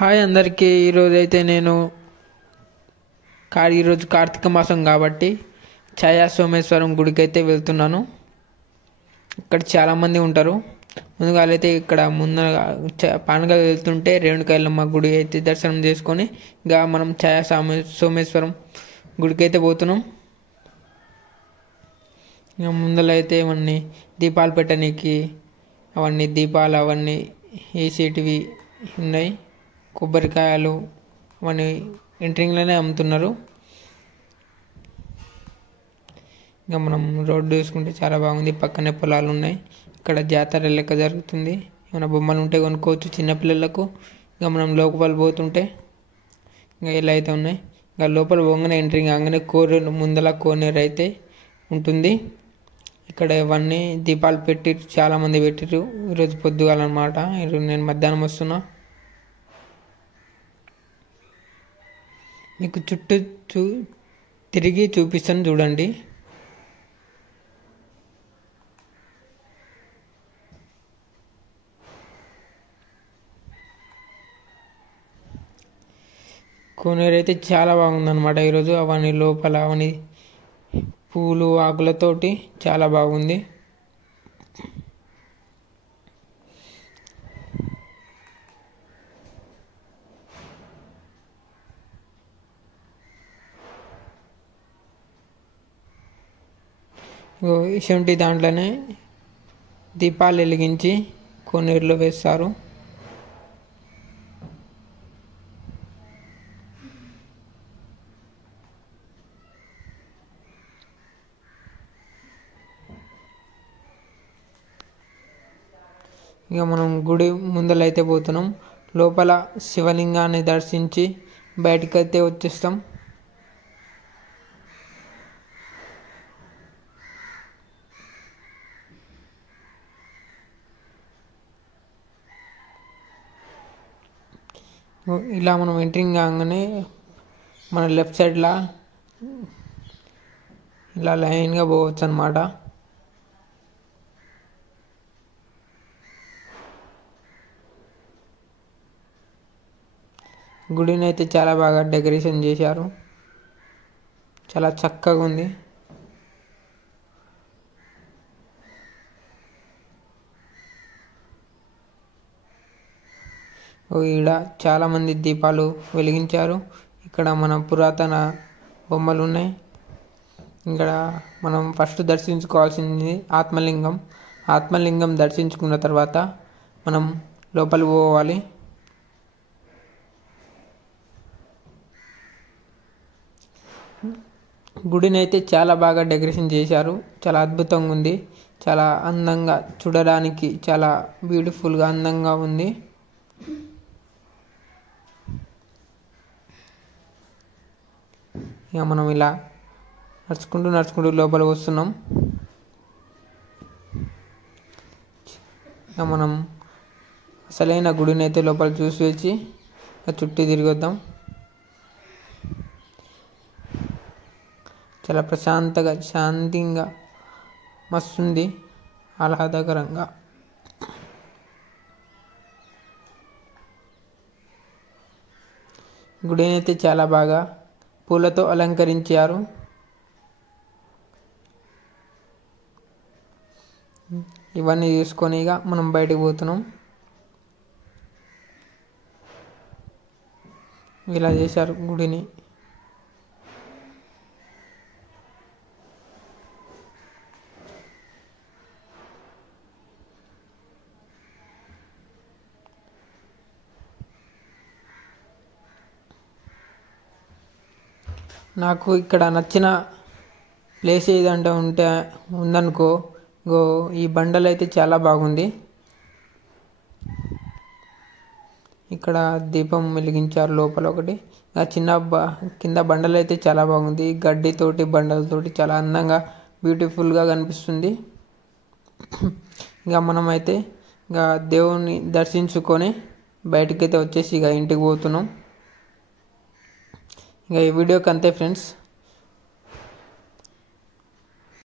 Hi అందరికీ. ఈరోజైతే నేను ఈరోజు కార్తీక మాసం కాబట్టి ఛాయా సోమేశ్వరం గుడికి అయితే వెళ్తున్నాను. ఇక్కడ చాలామంది ఉంటారు. ముందుగా అయితే ఇక్కడ పానగా వెళ్తుంటే రేణుకాయలమ్మ గుడి అయితే దర్శనం చేసుకొని ఇంకా మనం ఛాయా సోమేశ్వరం గుడికి అయితే పోతున్నాం. ఇంకా ముందరైతే ఇవన్నీ దీపాలు పెట్టడానికి అవన్నీ దీపాలు అవన్నీ వేసేటివి ఉన్నాయి. కొబ్బరికాయలు అవన్నీ ఎంట్రింగ్లోనే అమ్ముతున్నారు. ఇంకా మనం రోడ్డు చూసుకుంటే చాలా బాగుంది. పక్కనే పొలాలు ఉన్నాయి. ఇక్కడ జాతర లెక్క జరుగుతుంది. ఏమైనా బొమ్మలు ఉంటే కొనుక్కోవచ్చు చిన్నపిల్లలకు. ఇంకా మనం లోపల పోతుంటే ఇంకా ఇలా అయితే ఉన్నాయి. ఇంకా లోపల పోగానే ఎంట్రింగ్ కాగానే ముందల కోనేరు అయితే ఉంటుంది. ఇక్కడ ఇవన్నీ దీపాలు పెట్టి చాలామంది పెట్టిరు. ఈరోజు పొద్దుగాలన్నమాట. ఈరోజు నేను మధ్యాహ్నం వస్తున్నా. మీకు చుట్టూ తిరిగి చూపిస్తాను చూడండి. కోనేరు అయితే చాలా బాగుందన్నమాట. ఈరోజు అవన్నీ లోపల అవన్నీ పూలు ఆకులతోటి చాలా బాగుంది. ఇటువంటి దాంట్లోనే దీపాలు వెలిగించి కోనేరులో వేస్తారు. ఇక మనం గుడి ముందలైతే పోతున్నాం. లోపల శివలింగాన్ని దర్శించి బయటకైతే వచ్చేస్తాం. ఇలా మనం ఎంట్రింగ్ కాగానే మన లెఫ్ట్ సైడ్లా ఇలా లైన్గా పోవచ్చు అన్నమాట. గుడిని అయితే చాలా బాగా డెకరేషన్ చేశారు. చాలా చక్కగా ఉంది. ఈడ చాలామంది దీపాలు వెలిగించారు. ఇక్కడ మన పురాతన బొమ్మలు ఉన్నాయి. ఇక్కడ మనం ఫస్ట్ దర్శించుకోవాల్సింది ఆత్మలింగం. ఆత్మలింగం దర్శించుకున్న తర్వాత మనం లోపలికి పోవాలి. గుడిని అయితే చాలా బాగా డెకరేషన్ చేశారు. చాలా అద్భుతంగా ఉంది. చాలా అందంగా చూడడానికి చాలా బ్యూటిఫుల్గా అందంగా ఉంది. ఇక మనం ఇలా నడుచుకుంటూ లోపలికి వస్తున్నాం. ఇక మనం అసలైన గుడిని అయితే లోపల చూసి వచ్చి చుట్టూ తిరిగి వద్దాం. చాలా ప్రశాంతంగా శాంతిగా మస్తుంది, ఆహ్లాదకరంగా. గుడిని అయితే చాలా బాగా పూలతో అలంకరించారు. ఇవన్నీ తీసుకొని ఇక మనం బయటకు పోతున్నాం. ఇలా చేశారు గుడిని. నాకు ఇక్కడ నచ్చిన ప్లేస్ ఏదంటే ఉందనుకో, ఈ బండలు అయితే చాలా బాగుంది. ఇక్కడ దీపం వెలిగించారు లోపల ఒకటి. చిన్న కింద బండలు అయితే చాలా బాగుంది. గడ్డితోటి బండలతోటి చాలా అందంగా బ్యూటిఫుల్గా కనిపిస్తుంది. ఇక మనమైతే ఇక దేవుణ్ణి దర్శించుకొని బయటకైతే వచ్చేసి ఇక ఇంటికి పోతున్నాం. ఇంకా ఈ వీడియోకి అంతే ఫ్రెండ్స్.